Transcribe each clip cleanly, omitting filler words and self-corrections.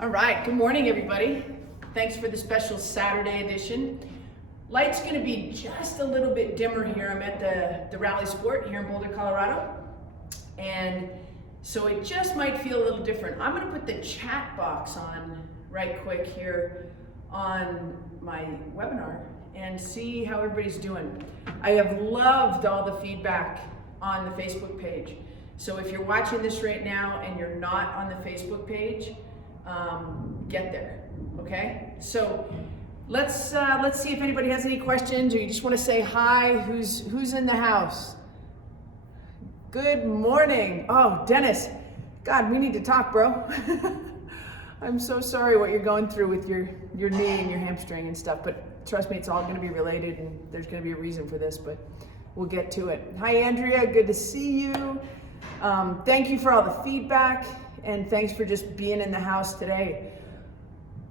All right, good morning everybody. Thanks for the special Saturday edition. Light's gonna be just a little bit dimmer here. I'm at the Rally Sport here in Boulder, Colorado. And so it just might feel a little different. I'm gonna put the chat box on right quick here on my webinar and see how everybody's doing. I have loved all the feedback on the Facebook page. So if you're watching this right now and you're not on the Facebook page, get there, okay? So let's see if anybody has any questions or you just want to say hi. Who's in the house? Good morning. Oh, Dennis, God, we need to talk, bro. I'm so sorry what you're going through with your knee and your hamstring and stuff, but trust me, it's all going to be related and there's going to be a reason for this, but we'll get to it. Hi, Andrea, good to see you. Thank you for all the feedback and thanks for just being in the house today.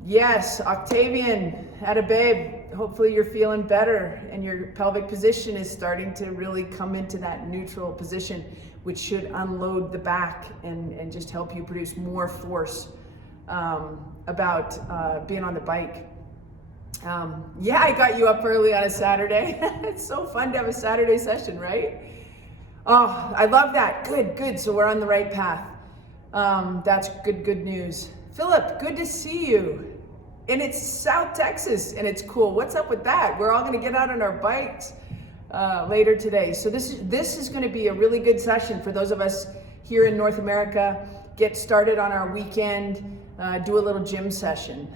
Yes, Octavian, atta babe, hopefully you're feeling better and your pelvic position is starting to really come into that neutral position, which should unload the back and just help you produce more force about being on the bike. Yeah, I got you up early on a Saturday. It's so fun to have a Saturday session, right? Oh, I love that. Good. So we're on the right path. That's good news. Philip, good to see you. And it's South Texas and it's cool. What's up with that? We're all going to get out on our bikes later today. So this is going to be a really good session for those of us here in North America. Get started on our weekend, do a little gym session.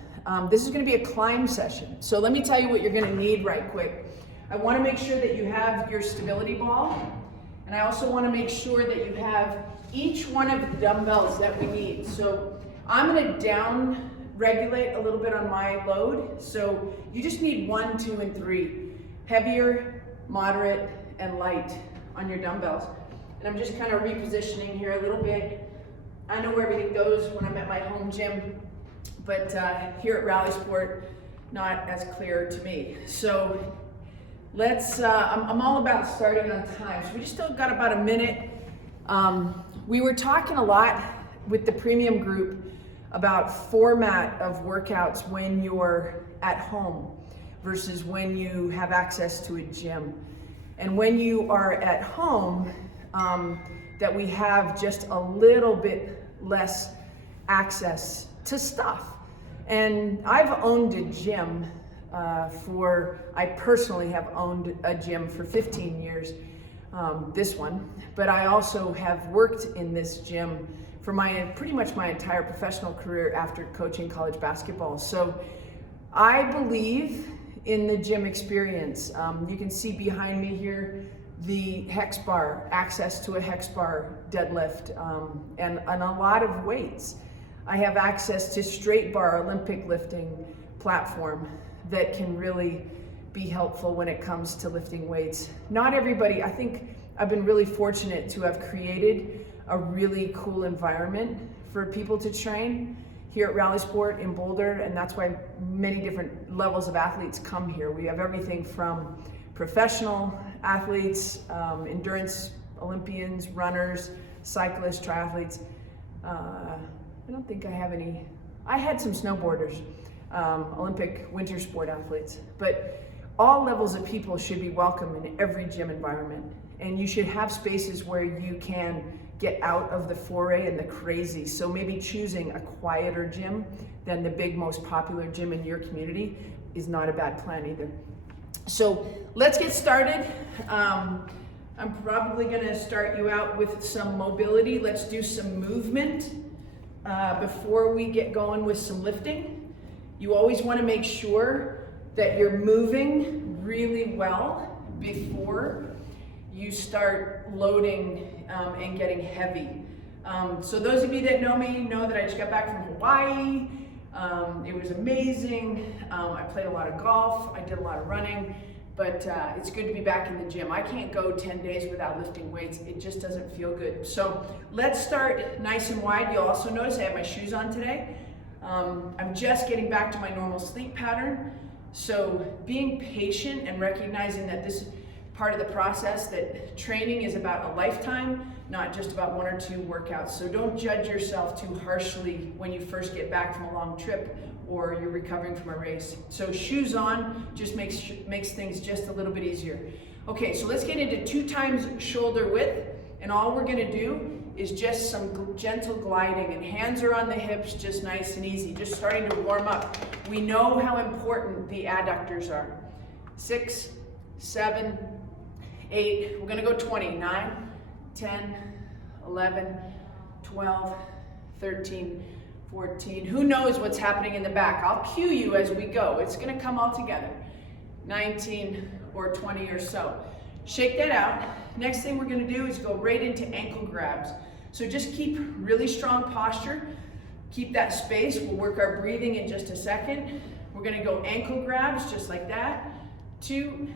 This is going to be a climb session. So let me tell you what you're going to need right quick. I want to make sure that you have your stability ball. And I also want to make sure that you have each one of the dumbbells that we need. So I'm going to down regulate a little bit on my load. So you just need 1, 2, and 3. Heavier, moderate, and light on your dumbbells. And I'm just kind of repositioning here a little bit. I know where everything goes when I'm at my home gym, but here at Rally Sport, not as clear to me. So let's, I'm all about starting on time. So we just still got about a minute. We were talking a lot with the premium group about format of workouts when you're at home versus when you have access to a gym. And when you are at home, that we have just a little bit less access to stuff. And I've owned a gym I personally have owned a gym for 15 years, this one, but I also have worked in this gym for pretty much my entire professional career after coaching college basketball. So I believe in the gym experience. You can see behind me here the hex bar, access to a hex bar deadlift, and a lot of weights. I have access to straight bar Olympic lifting platform that can really be helpful when it comes to lifting weights. Not everybody, I think I've been really fortunate to have created a really cool environment for people to train here at Rally Sport in Boulder, and that's why many different levels of athletes come here. We have everything from professional athletes, endurance Olympians, runners, cyclists, triathletes. I don't think I have any. I had some snowboarders, Olympic winter sport athletes, but all levels of people should be welcome in every gym environment. And you should have spaces where you can get out of the foray and the crazy. So maybe choosing a quieter gym than the big, most popular gym in your community is not a bad plan either. So let's get started. I'm probably gonna start you out with some mobility. Let's do some movement before we get going with some lifting. You always wanna make sure that you're moving really well before you start loading and getting heavy. So those of you that know me know that I just got back from Hawaii. It was amazing. I played a lot of golf. I did a lot of running, but it's good to be back in the gym. I can't go 10 days without lifting weights. It just doesn't feel good. So let's start nice and wide. You'll also notice I have my shoes on today. I'm just getting back to my normal sleep pattern. So being patient and recognizing that this part of the process, that training is about a lifetime, not just about 1 or 2 workouts. So don't judge yourself too harshly when you first get back from a long trip or you're recovering from a race. So shoes on just makes things just a little bit easier. Okay, so let's get into 2 times shoulder width, and all we're gonna do is just some gentle gliding, and hands are on the hips, just nice and easy, just starting to warm up. We know how important the adductors are. 6, 7, 8, we're gonna go 20, 9, 10, 11, 12, 13, 14. Who knows what's happening in the back? I'll cue you as we go. It's gonna come all together. 19 or 20 or so. Shake that out. Next thing we're gonna do is go right into ankle grabs. So just keep really strong posture. Keep that space. We'll work our breathing in just a second. We're gonna go ankle grabs just like that. 2,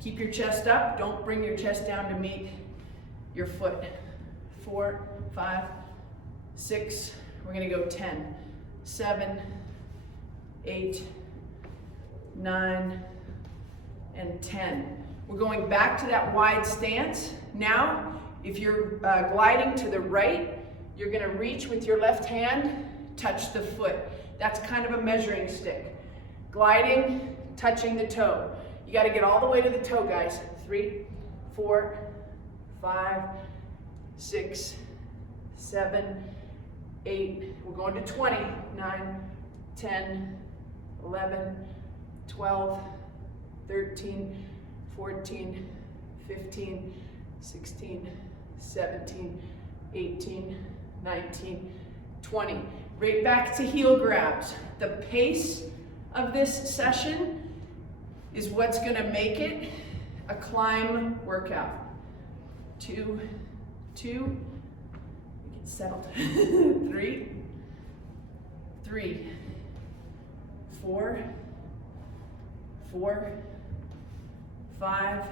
keep your chest up. Don't bring your chest down to meet your foot. 4, 5, 6, we're gonna go 10, 7, 8, 9, and 10. We're going back to that wide stance. Now, if you're gliding to the right, you're gonna reach with your left hand, touch the foot. That's kind of a measuring stick. Gliding, touching the toe. You gotta get all the way to the toe, guys. 3, 4, 5, 6, 7, 8, we're going to 20, 9, 10, 11, 12, 13, 14, 15, 16, 17, 18, 19, 20. Right back to heel grabs. The pace of this session is what's gonna make it a climb workout. 2, 2, get settled. 3, 3, 4, 4, 5,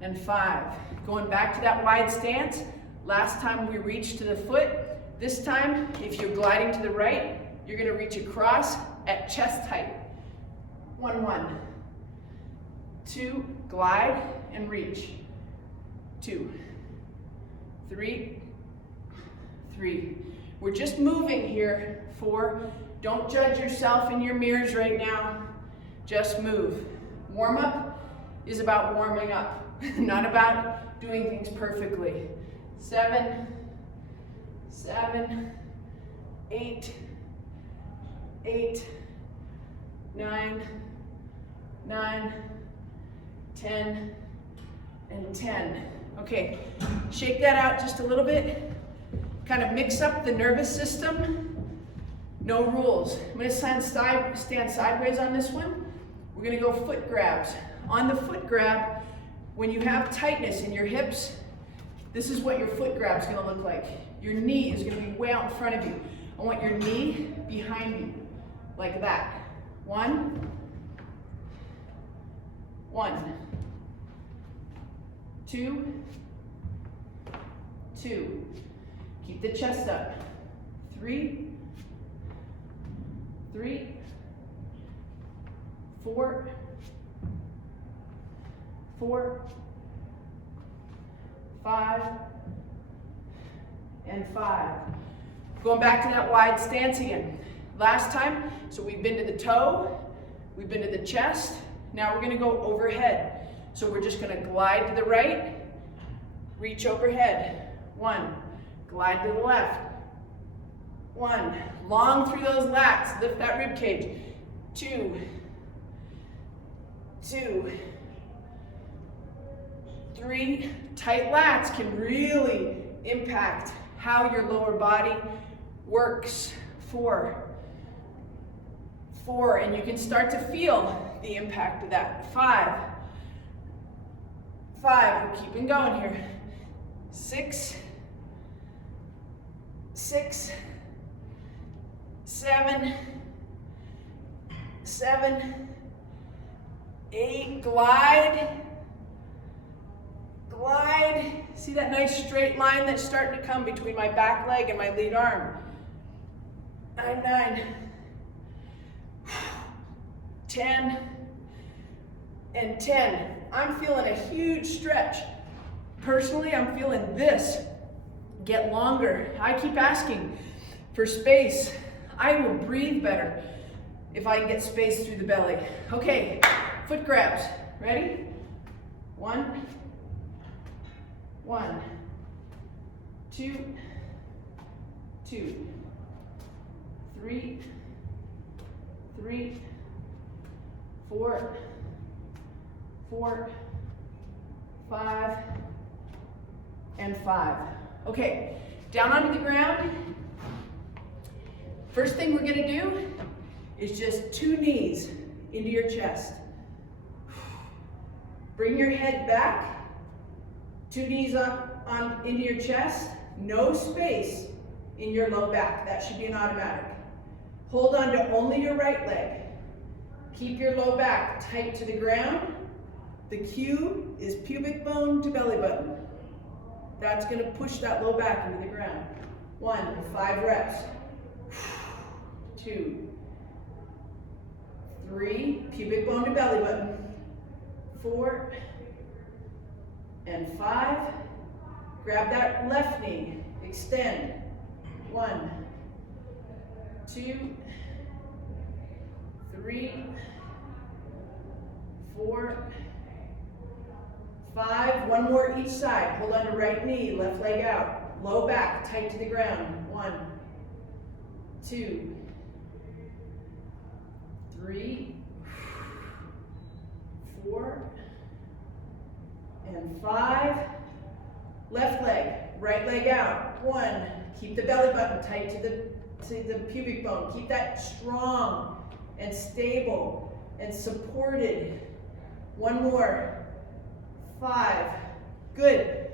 and 5. Going back to that wide stance. Last time we reached to the foot. This time, if you're gliding to the right, you're gonna reach across at chest height. 1, 1. 2, glide and reach. 2, 3, 3. We're just moving here. 4, don't judge yourself in your mirrors right now. Just move. Warm up is about warming up, not about doing things perfectly. 7, 7, 8, 8, 9, 9, 10, and 10. Okay, shake that out just a little bit. Kind of mix up the nervous system. No rules. I'm gonna stand sideways on this one. We're gonna go foot grabs. On the foot grab, when you have tightness in your hips, this is what your foot grab is gonna look like. Your knee is gonna be way out in front of you. I want your knee behind you, like that. 1, 1, 2, 2. Keep the chest up. 3, 3, 4, 4, 5, and 5. Going back to that wide stance again. Last time, so we've been to the toe, we've been to the chest, now we're gonna go overhead. So we're just gonna glide to the right, reach overhead. 1, glide to the left. 1, long through those lats, lift that rib cage. 2, 2, 3, tight lats can really impact how your lower body works. 4, 4, and you can start to feel the impact of that. 5, 5, we're keeping going here. 6, 6, 7, 7, 8, glide, glide. See that nice straight line that's starting to come between my back leg and my lead arm. 9, 9, 10, and 10. I'm feeling a huge stretch Personally, I'm feeling this get longer. I keep asking for space. I will breathe better if I can get space through the belly. Okay, foot grabs. Ready? 1, 2, 2, 3, 4, 5, and 5. Okay, down onto the ground. First thing we're gonna do is just 2 knees into your chest. Bring your head back, 2 knees up into your chest, no space in your low back. That should be an automatic. Hold on to only your right leg. Keep your low back tight to the ground. The cue is pubic bone to belly button. That's gonna push that low back into the ground. 1, 5 reps. 2, 3, pubic bone to belly button. 4, and 5. Grab that left knee, extend. 1, 2, 3, 4, 5. One more each side. Hold on to right knee, left leg out. Low back, tight to the ground. 1, 2, 3, 4, and 5. Left leg, right leg out. 1. Keep the belly button tight to the pubic bone. Keep that strong and stable and supported. 1 more. 5. Good.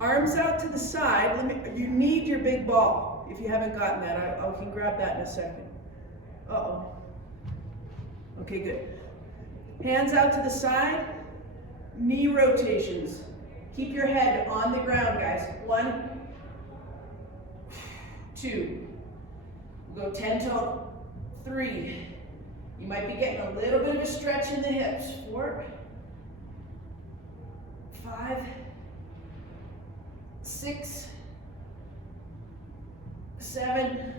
Arms out to the side. You need your big ball. If you haven't gotten that, I can grab that in a second. Uh-oh. Okay, good. Hands out to the side. Knee rotations. Keep your head on the ground, guys. 1, 2. We'll go 10 total. 3. You might be getting a little bit of a stretch in the hips. 4, 5, 6, 7,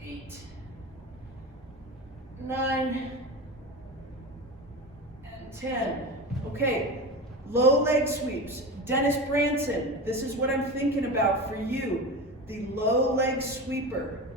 8, 9, and 10. Okay. Low leg sweeps. Dennis Branson, this is what I'm thinking about for you. The low leg sweeper.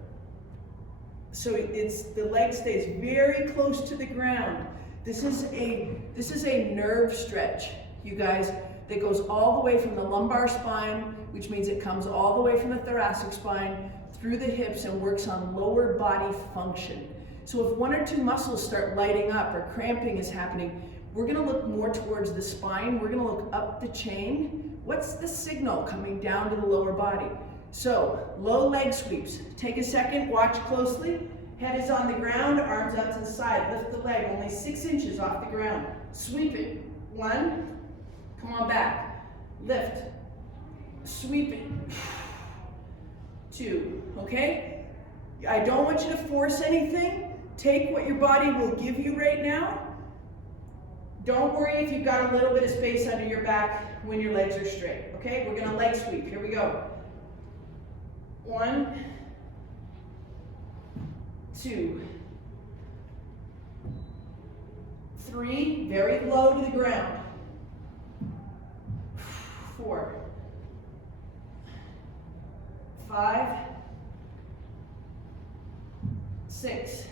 So the leg stays very close to the ground. This is a nerve stretch, you guys, that goes all the way from the lumbar spine, which means it comes all the way from the thoracic spine through the hips and works on lower body function. So if 1 or 2 muscles start lighting up or cramping is happening, we're gonna look more towards the spine. We're gonna look up the chain. What's the signal coming down to the lower body? So, low leg sweeps. Take a second, watch closely. Head is on the ground, arms out to the side. Lift the leg only 6 inches off the ground. Sweep it. 1, come on back. Lift. Sweep it. 2, okay? I don't want you to force anything. Take what your body will give you right now. Don't worry if you've got a little bit of space under your back when your legs are straight, okay? We're gonna leg sweep, here we go. 1, 2, 3, very low to the ground. 4, 5, 6,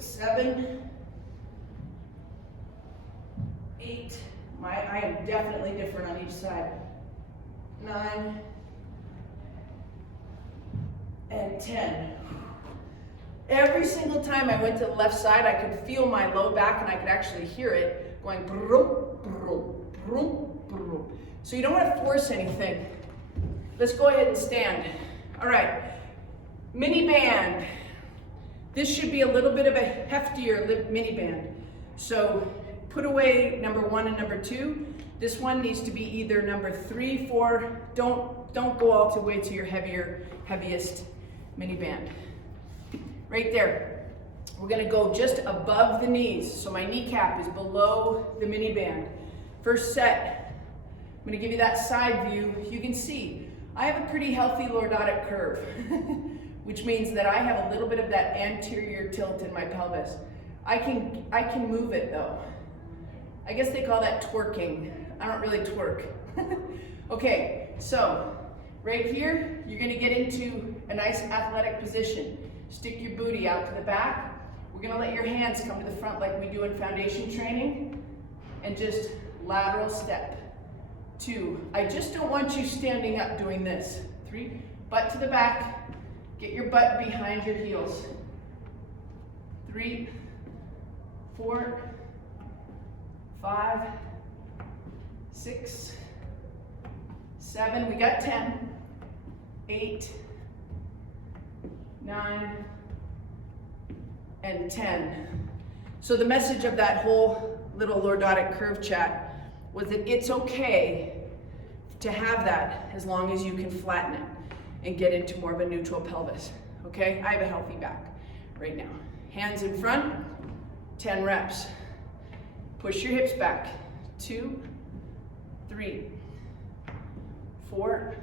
7, 8, I am definitely different on each side. 9, and 10. Every single time I went to the left side, I could feel my low back and I could actually hear it going brum, brum, brum, brum. So you don't want to force anything. Let's go ahead and stand. All right, mini band. This should be a little bit of a heftier mini band. So put away number 1 and number 2. This one needs to be either number 3, 4. Don't go all the way to your heaviest mini band. Right there. We're gonna go just above the knees. So my kneecap is below the mini band. First set, I'm gonna give you that side view. You can see, I have a pretty healthy lordotic curve, which means that I have a little bit of that anterior tilt in my pelvis. I can move it though. I guess they call that twerking. I don't really twerk. Okay, so right here, you're gonna get into a nice athletic position. Stick your booty out to the back. We're gonna let your hands come to the front like we do in foundation training, and just lateral step. 2, I just don't want you standing up doing this. 3, butt to the back, get your butt behind your heels. 3, 4, 5, 6, 7, we got 10, 8, 9, and 10. So the message of that whole little lordotic curve chat was that it's okay to have that as long as you can flatten it and get into more of a neutral pelvis, okay? I have a healthy back right now. Hands in front, 10 reps. Push your hips back. 2, 3, 4,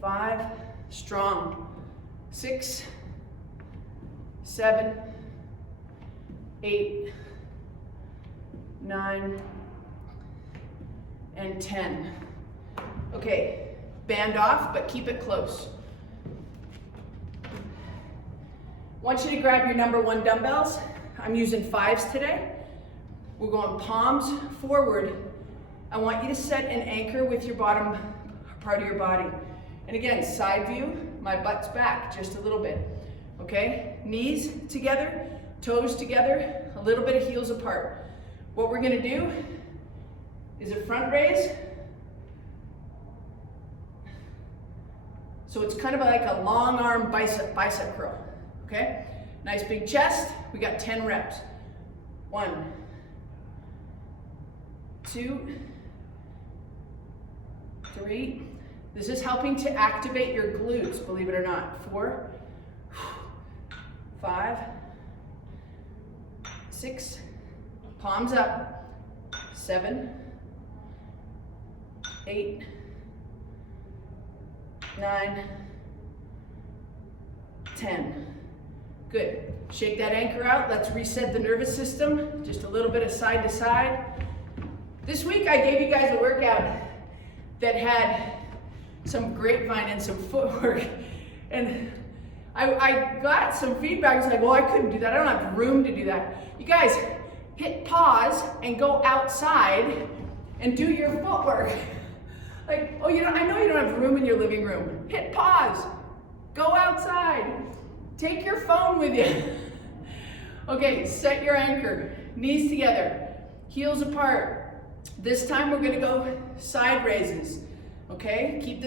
5, strong. 6, 7, 8, 9, and 10. Okay, band off, but keep it close. I want you to grab your number 1 dumbbells. I'm using 5s today. We're going palms forward. I want you to set an anchor with your bottom part of your body. And again, side view, my butt's back just a little bit. Okay, knees together, toes together, a little bit of heels apart. What we're gonna do is a front raise. So it's kind of like a long arm bicep curl, okay? Nice big chest, we got 10 reps. 1, 2, 3. This is helping to activate your glutes, believe it or not. 4, 5, 6, palms up. 7, 8, 9, 10. Good. Shake that anchor out. Let's reset the nervous system. Just a little bit of side to side. This week I gave you guys a workout that had some grapevine and some footwork. And I got some feedback. It's like, well, I couldn't do that. I don't have room to do that. You guys, hit pause and go outside and do your footwork. Like, oh, I know you don't have room in your living room. Hit pause. Go outside. Take your phone with you. Okay, set your anchor. Knees together. Heels apart. This time we're gonna go side raises. Okay, keep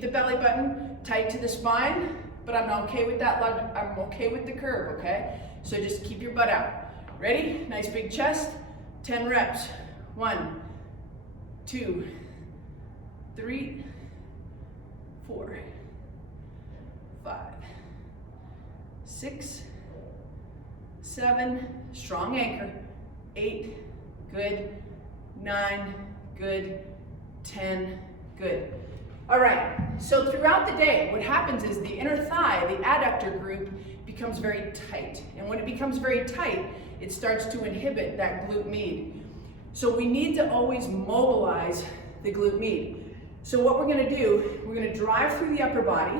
the belly button tight to the spine, but I'm okay with that. I'm okay with the curve, okay? So just keep your butt out. Ready? Nice big chest. 10 reps. 1, 2, 3, 4, 5, 6, 7, strong anchor. 8, good. 9, good. 10, good. All right, so throughout the day, what happens is the inner thigh, the adductor group, becomes very tight. And when it becomes very tight, it starts to inhibit that glute med. So we need to always mobilize the glute med. So what we're gonna do, we're gonna drive through the upper body.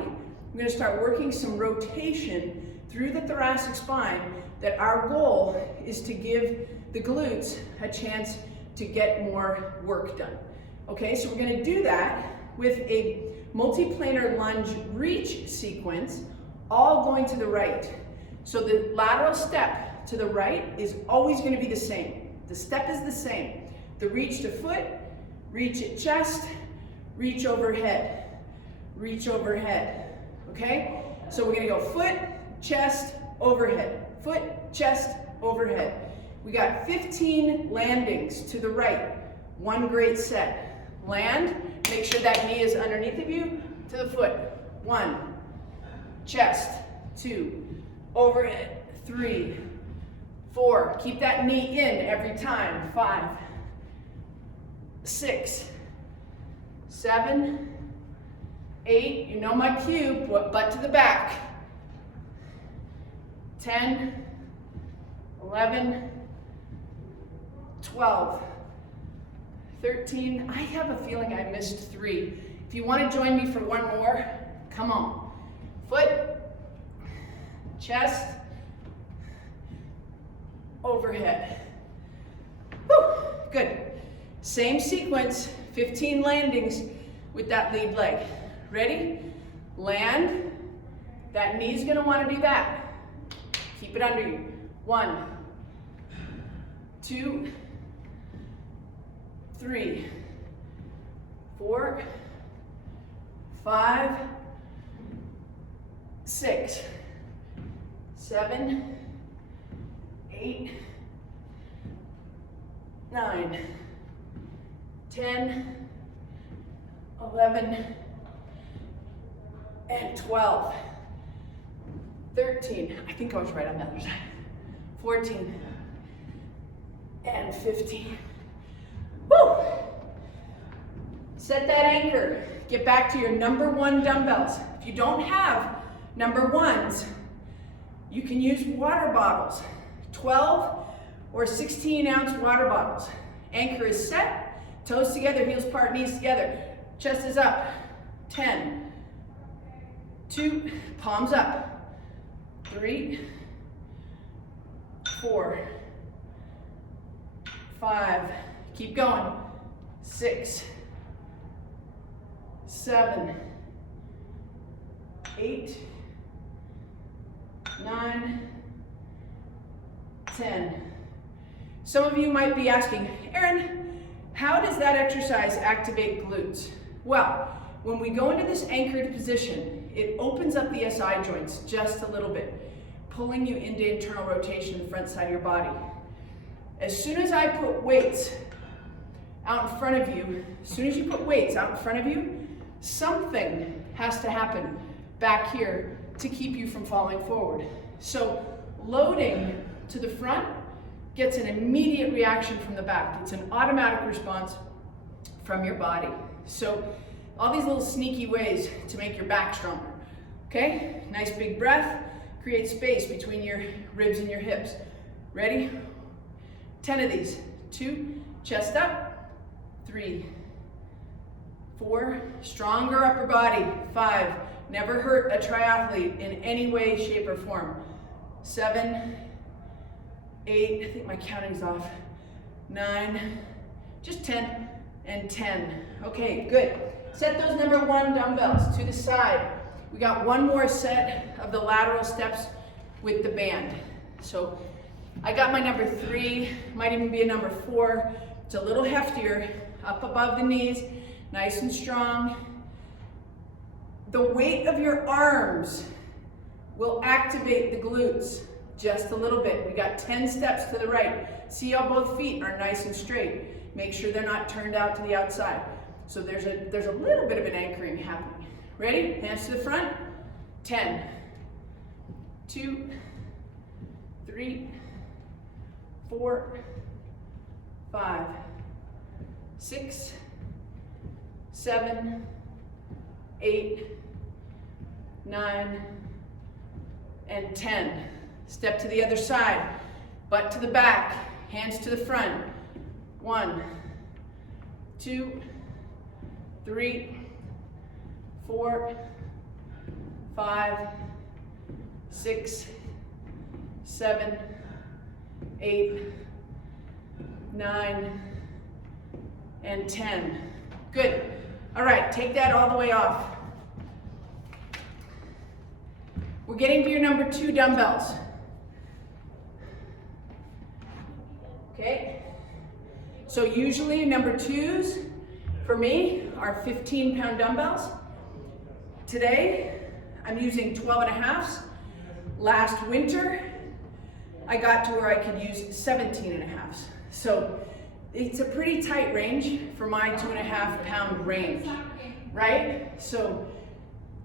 We're gonna start working some rotation through the thoracic spine, that our goal is to give the glutes a chance to get more work done. Okay, so we're gonna do that with a multiplanar lunge reach sequence, all going to the right. So the lateral step to the right is always gonna be the same. The step is the same. The reach to foot, reach at chest, reach overhead, okay? So we're gonna go foot, chest, overhead, foot, chest, overhead. We got 15 landings to the right. 1 great set. Land, make sure that knee is underneath of you, to the foot. 1, chest, 2, overhead, 3, 4. Keep that knee in every time. 5, 6, 7, 8. You know my cue, butt to the back. 10, 11, 12, 13. I have a feeling I missed 3. If you want to join me for one more, come on. Foot, chest, overhead. Woo, good. Same sequence, 15 landings with that lead leg. Ready? Land. That knee's gonna wanna do that. Keep it under you. 1, 2, 3, 4, 5, 6, 7, 8, 9, 10, 11, and 12, 13, I think I was right on the other side, 14, and 15. Woo! Set that anchor. Get back to your number 1 dumbbells. If you don't have number 1s, you can use water bottles, 12 or 16-ounce water bottles. Anchor is set, toes together, heels apart, knees together. Chest is up. 10, 2, palms up. 3, 4, 5, keep going. 6, 7, 8, 9, 10. Some of you might be asking, Erin, how does that exercise activate glutes? Well, when we go into this anchored position, it opens up the SI joints just a little bit, pulling you into internal rotation in the front side of your body. As soon as I put weights out in front of you, as soon as you put weights out in front of you, something has to happen back here to keep you from falling forward. So loading to the front gets an immediate reaction from the back. It's an automatic response from your body. So all these little sneaky ways to make your back stronger. Okay, nice big breath. Create space between your ribs and your hips. Ready? 10 of these. 2, chest up. 3, 4, stronger upper body. 5, never hurt a triathlete in any way, shape, or form. 7, 8, I think my counting's off. 9, just 10, and 10. Okay, good. Set those number 1 dumbbells to the side. We got one more set of the lateral steps with the band. So I got my number 3, might even be a number 4. It's a little heftier, up above the knees, nice and strong. The weight of your arms will activate the glutes just a little bit. We got 10 steps to the right. See how both feet are nice and straight. Make sure they're not turned out to the outside. So there's a little bit of an anchoring happening. Ready? Hands to the front. 10, 2, 3, 4, 5, 6, 7, 8, 9, and 10. Step to the other side. Butt to the back. Hands to the front. 1, 2, 3, 4, 5, 6, 7, 8, 9, and 10. Good. All right, take that all the way off. We're getting to your number 2 dumbbells. Okay? So usually number 2s for me are 15-pound dumbbells. Today, I'm using 12.5s. Last winter, I got to where I could use 17.5s. So it's a pretty tight range for my 2.5-pound range, right? So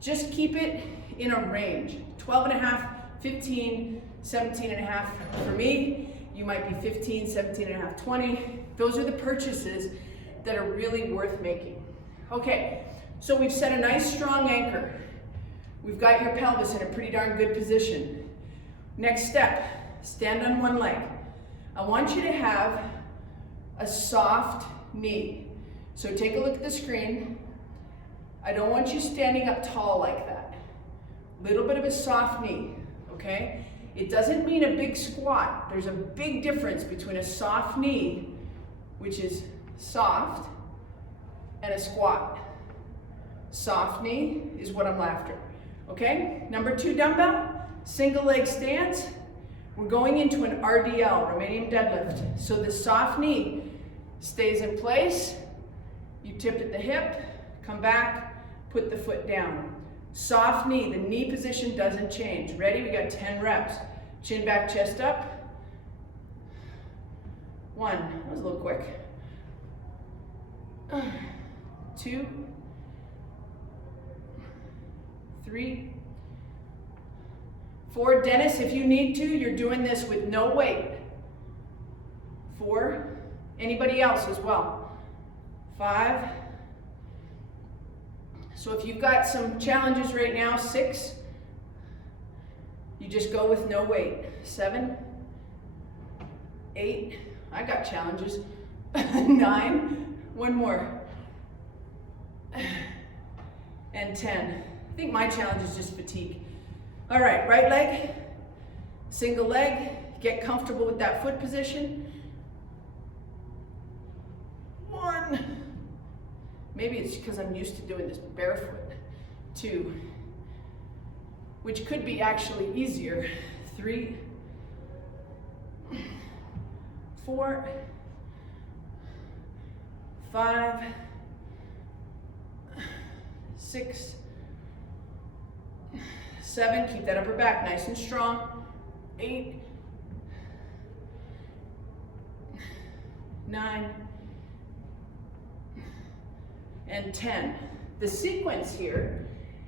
just keep it in a range. 12.5, 15, 17 and a half for me. You might be 15, 17 and a half, 20. Those are the purchases that are really worth making. Okay, so we've set a nice strong anchor. We've got your pelvis in a pretty darn good position. Next step, stand on one leg. I want you to have a soft knee. So take a look at the screen. I don't want you standing up tall like that. Little bit of a soft knee, okay? It doesn't mean a big squat. There's a big difference between a soft knee, which is soft, and a squat. Soft knee is what I'm after, okay? Number 2 dumbbell, single leg stance. We're going into an RDL, Romanian deadlift. So the soft knee stays in place. You tip at the hip, come back, put the foot down. Soft knee, the knee position doesn't change. Ready? We got 10 reps. Chin back, chest up. 1, that was a little quick. 2, 3, 4. Dennis, if you need to, you're doing this with no weight. 4, anybody else as well. 5. So if you've got some challenges right now, 6, you just go with no weight. 7, 8, I got challenges. 9, 1 more. And 10. I think my challenge is just fatigue. All right, right leg, single leg, get comfortable with that foot position. 1, maybe it's because I'm used to doing this barefoot. 2, which could be actually easier. 3, 4, 5, 6, 7, keep that upper back nice and strong. 8, 9, and 10. The sequence here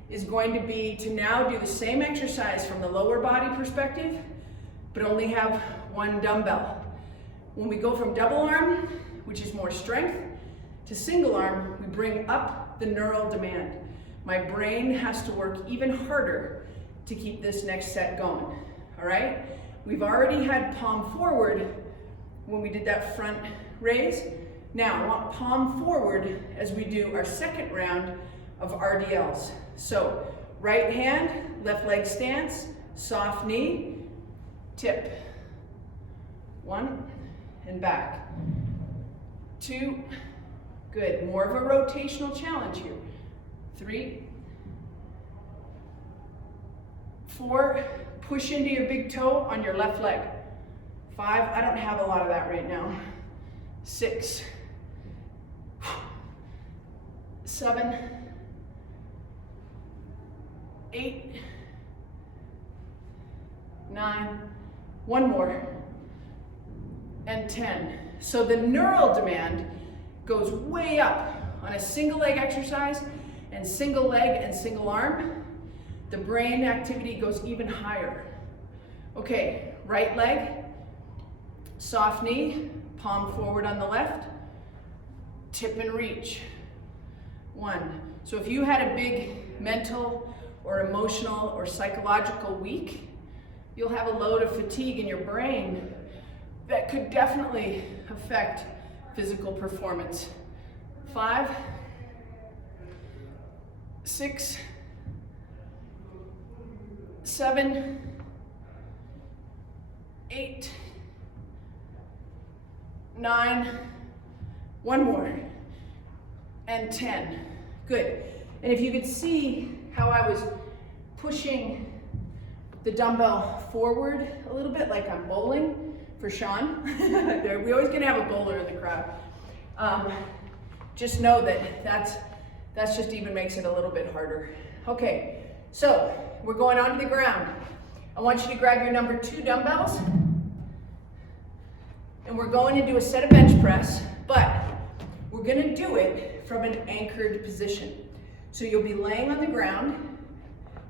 is going to be to now do the same exercise from the lower body perspective, but only have 1 dumbbell. When we go from double arm, which is more strength, to single arm, we bring up the neural demand. My brain has to work even harder to keep this next set going, all right? We've already had palm forward when we did that front raise. Now, I want palm forward as we do our second round of RDLs. So, right hand, left leg stance, soft knee, tip. 1, and back. 2, good. More of a rotational challenge here. 3, 4, push into your big toe on your left leg. 5, I don't have a lot of that right now. 6, 7, 8, 9, 1 more, and 10. So the neural demand goes way up on a single leg exercise and single leg and single arm. The brain activity goes even higher. Okay, right leg, soft knee, palm forward on the left, tip and reach. 1. So if you had a big mental or emotional or psychological week, you'll have a load of fatigue in your brain that could definitely affect physical performance. 5, 6, 7, 8, 9, 1 more, and 10. Good. And if you could see how I was pushing the dumbbell forward a little bit, like I'm bowling for Sean. We always gonna have a bowler in the crowd. Just know that that's just even makes it a little bit harder. Okay, so we're going onto the ground. I want you to grab your number 2 dumbbells, and we're going to do a set of bench press, but we're gonna do it from an anchored position. So you'll be laying on the ground,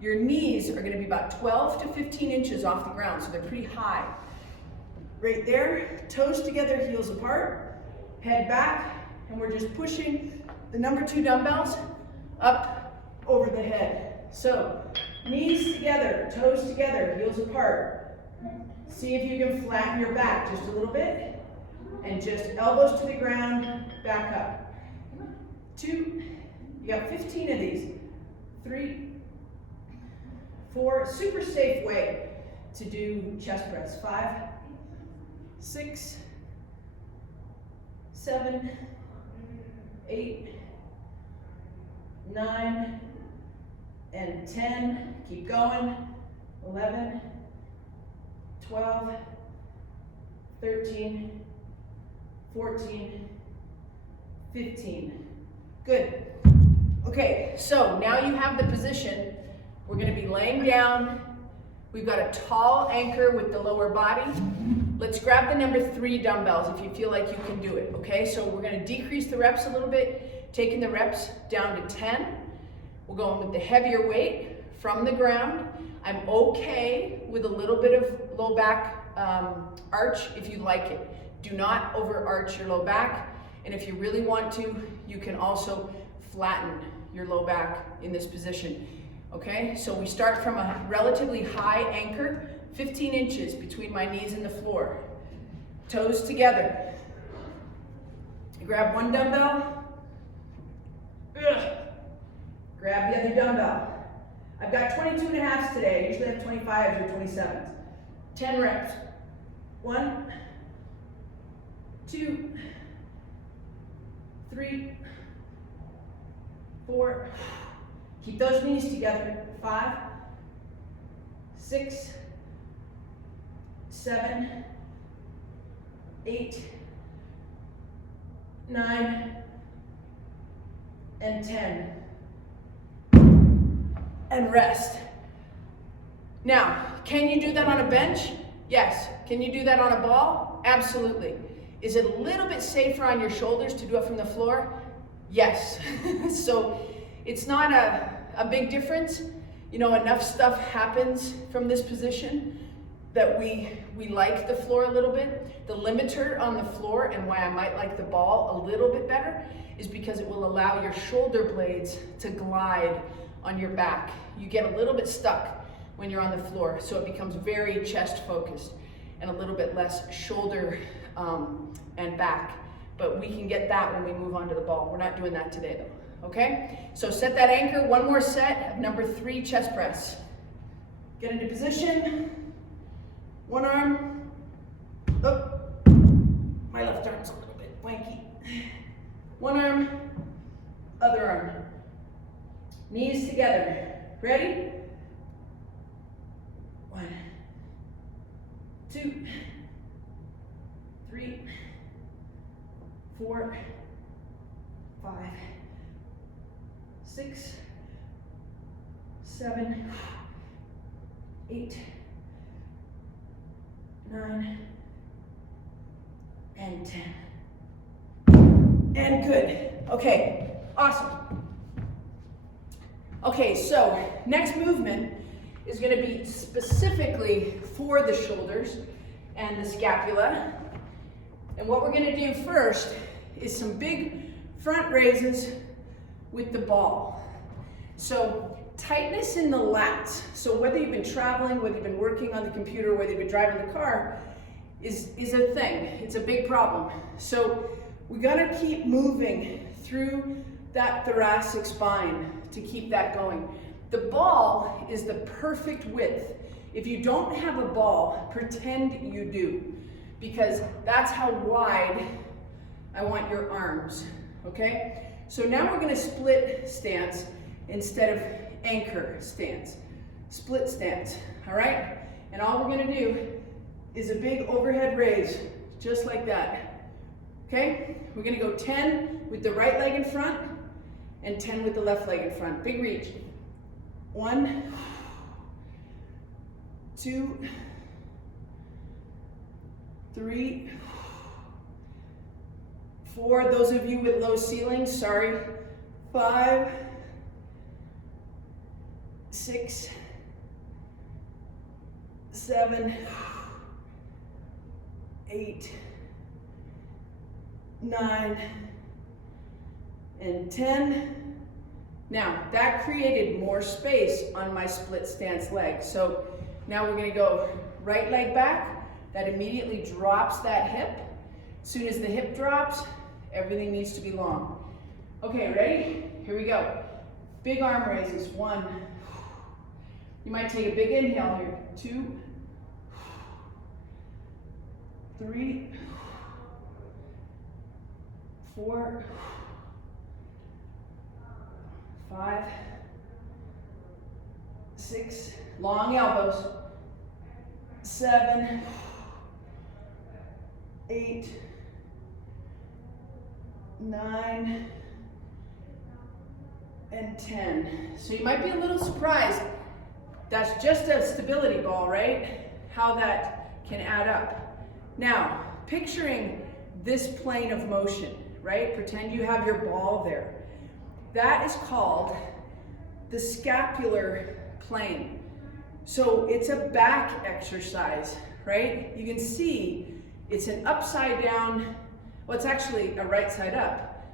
your knees are gonna be about 12 to 15 inches off the ground, so they're pretty high. Right there, toes together, heels apart, head back, and we're just pushing the number 2 dumbbells up over the head. So, knees together, toes together, heels apart. See if you can flatten your back just a little bit, and just elbows to the ground, back up. 2, you got 15 of these. 3, 4, super safe way to do chest press. 5, 6, 7, 8, 9, and 10. Keep going. 11, 12, 13, 14, 15. Good. Okay, so now you have the position. We're going to be laying down. We've got a tall anchor with the lower body. Let's grab the number 3 dumbbells if you feel like you can do it, okay? So we're going to decrease the reps a little bit, taking the reps down to 10. We're going with the heavier weight from the ground. I'm okay with a little bit of low back arch if you like it. Do not overarch your low back. And if you really want to, you can also flatten your low back in this position. Okay, so we start from a relatively high anchor, 15 inches between my knees and the floor. Toes together. Grab one dumbbell. Grab the other dumbbell. I've got 22 and a halves today. I usually have 25s or 27s. 10 reps. 1, 2, 3, 4. Keep those knees together. 5, 6, 7, 8, 9, and 10. And rest. Now, can you do that on a bench? Yes. Can you do that on a ball? Absolutely. Is it a little bit safer on your shoulders to do it from the floor? Yes. So it's not a big difference. You know, enough stuff happens from this position that we like the floor a little bit. The limiter on the floor and why I might like the ball a little bit better is because it will allow your shoulder blades to glide on your back. You get a little bit stuck when you're on the floor, so it becomes very chest focused and a little bit less shoulder and back. But we can get that when we move on to the ball. We're not doing that today though, okay? So set that anchor, one more set of number 3 chest press. Get into position, one arm, up. My left arm's a little bit wanky. One arm, other arm. Knees together. Ready? 1, 2, 3, 4, 5, 6, 7, 8, 9, and 10. And good. Okay, awesome. Okay, so next movement is going to be specifically for the shoulders and the scapula. And what we're going to do first is some big front raises with the ball. So tightness in the lats. So whether you've been traveling, whether you've been working on the computer, whether you've been driving the car, is a thing. It's a big problem. So we got to keep moving through that thoracic spine to keep that going. The ball is the perfect width. If you don't have a ball, pretend you do, because that's how wide I want your arms, okay? So now we're gonna split stance instead of anchor stance. Split stance, all right? And all we're gonna do is a big overhead raise, just like that, okay? We're gonna go 10 with the right leg in front and 10 with the left leg in front. Big reach. 1, 2, 3, 4. Those of you with low ceilings, sorry. 5, 6, 7, 8, 9, and 10. Now, that created more space on my split stance leg. So now we're going to go right leg back. That immediately drops that hip. As soon as the hip drops, everything needs to be long. Okay, ready? Here we go. Big arm raises. 1. You might take a big inhale here. 2, 3, 4, 5, 6, long elbows, 7, 8, 9, and 10. So you might be a little surprised. That's just a stability ball, right? How that can add up. Now, picturing this plane of motion, right? Pretend you have your ball there. That is called the scapular plane. So it's a back exercise, right? You can see it's an upside down, well, it's actually a right side up.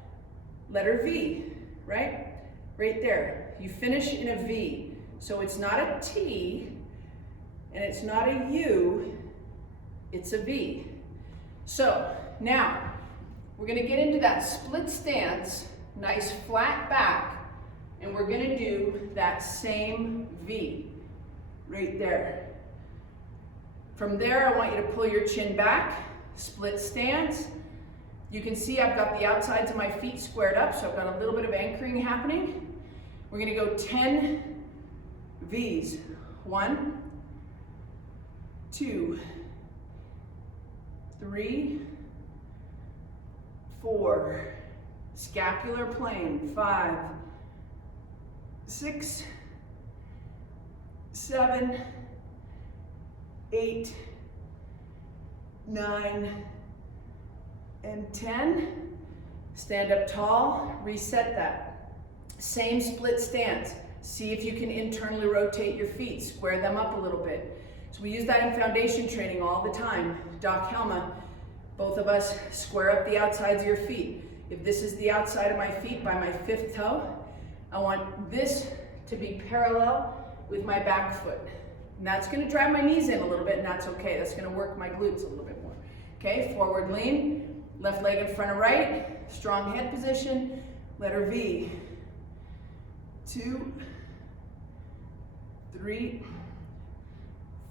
Letter V, right? Right there. You finish in a V. So it's not a T and it's not a U, it's a V. So now we're going to get into that split stance, nice flat back, and we're going to do that same V right there. From there, I want you to pull your chin back, split stance. You can see I've got the outsides of my feet squared up, so I've got a little bit of anchoring happening. We're going to go 10 V's. 1, 2, 3, 4, scapular plane, 5, 6, 7, 8, 9, and 10. Stand up tall, reset that. Same split stance. See if you can internally rotate your feet, square them up a little bit. So we use that in foundation training all the time. Doc Helma, both of us square up the outsides of your feet. If this is the outside of my feet by my 5th toe, I want this to be parallel with my back foot. And that's going to drive my knees in a little bit, and that's okay. That's going to work my glutes a little bit more. Okay, forward lean, left leg in front of right, strong head position, letter V. 2, 3,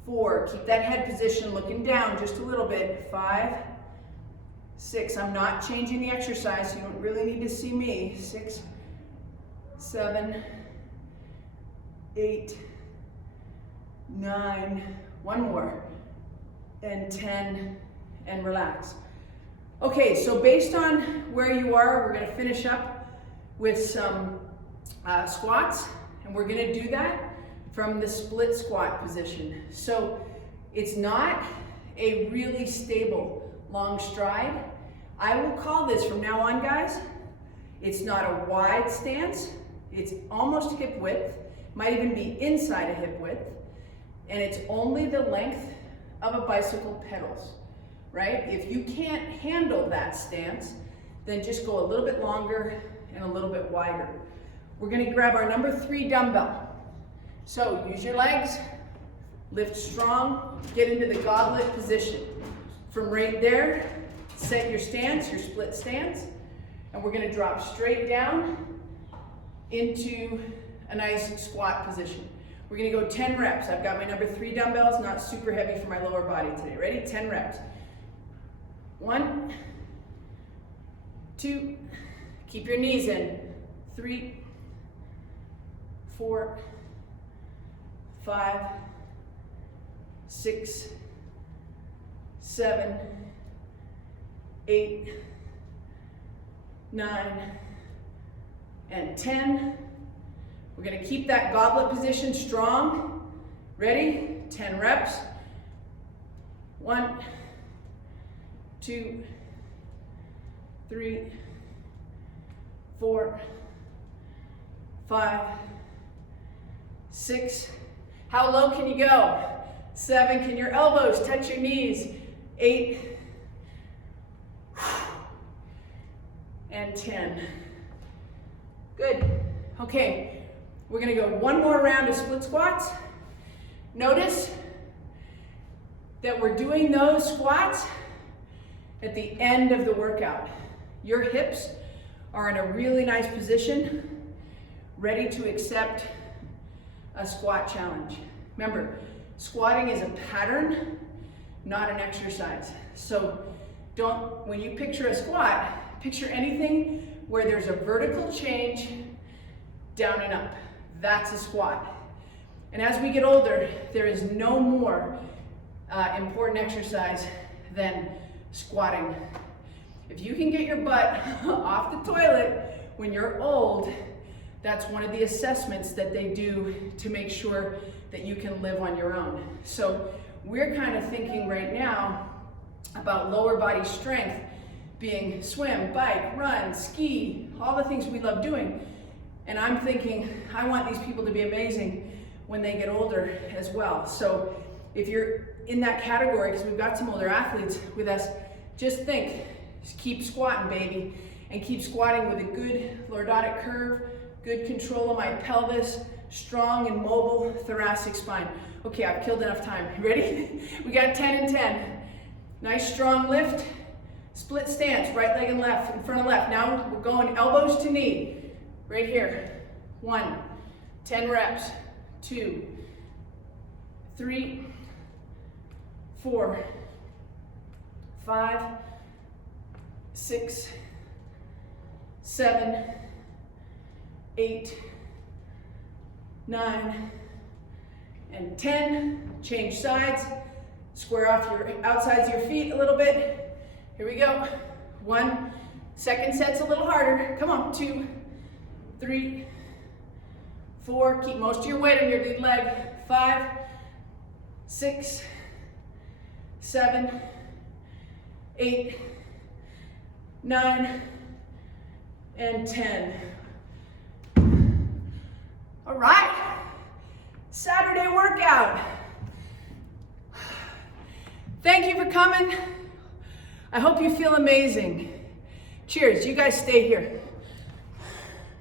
4. Keep that head position looking down just a little bit. 5, 6. I'm not changing the exercise, so you don't really need to see me. 6, 7, 8, 9. One more. And 10. And relax. Okay, so based on where you are, we're going to finish up with some squats, and we're going to do that from the split squat position. So it's not a really stable long stride. I will call this from now on, guys, it's not a wide stance, it's almost hip width, might even be inside a hip width, and it's only the length of a bicycle pedals, right? If you can't handle that stance, then just go a little bit longer and a little bit wider. We're going to grab our number 3 dumbbell. So use your legs, lift strong, get into the goblet position. From right there, set your stance, your split stance, and we're going to drop straight down into a nice squat position. We're going to go 10 reps. I've got my number 3 dumbbells, not super heavy for my lower body today. Ready? 10 reps. 1, 2, keep your knees in. 3, 4, 5, 6, 7, 8, 9, and 10. We're going to keep that goblet position strong. Ready? 10 reps. 1, 2, 3, 4, 5, 6. How low can you go? 7. Can your elbows touch your knees? 8. And 10. Good. Okay, we're gonna go one more round of split squats. Notice that we're doing those squats at the end of the workout. Your hips are in a really nice position, ready to accept a squat challenge. Remember, squatting is a pattern, not an exercise. So when you picture a squat, picture anything where there's a vertical change down and up. That's a squat. And as we get older, there is no more important exercise than squatting. If you can get your butt off the toilet when you're old, that's one of the assessments that they do to make sure that you can live on your own. So we're kind of thinking right now about lower body strength being swim, bike, run, ski, all the things we love doing. And I'm thinking, I want these people to be amazing when they get older as well. So if you're in that category, because we've got some older athletes with us, just think, just keep squatting, baby, and keep squatting with a good lordotic curve, good control of my pelvis, strong and mobile thoracic spine. Okay, I've killed enough time. Ready? We got 10 and 10. Nice strong lift, split stance, right leg and left, in front of left. Now we're going elbows to knee, right here. 1, 10 reps, 2, 3, 4, 5, 6, 7, 8, 9, and 10. Change sides. Square off your outsides of your feet a little bit. Here we go. 1. Second set's a little harder. Come on. 2, 3, 4. Keep most of your weight on your lead leg. 5, 6, 7, 8, 9, and 10. All right. Saturday workout. Thank you for coming. I hope you feel amazing. Cheers. You guys stay here.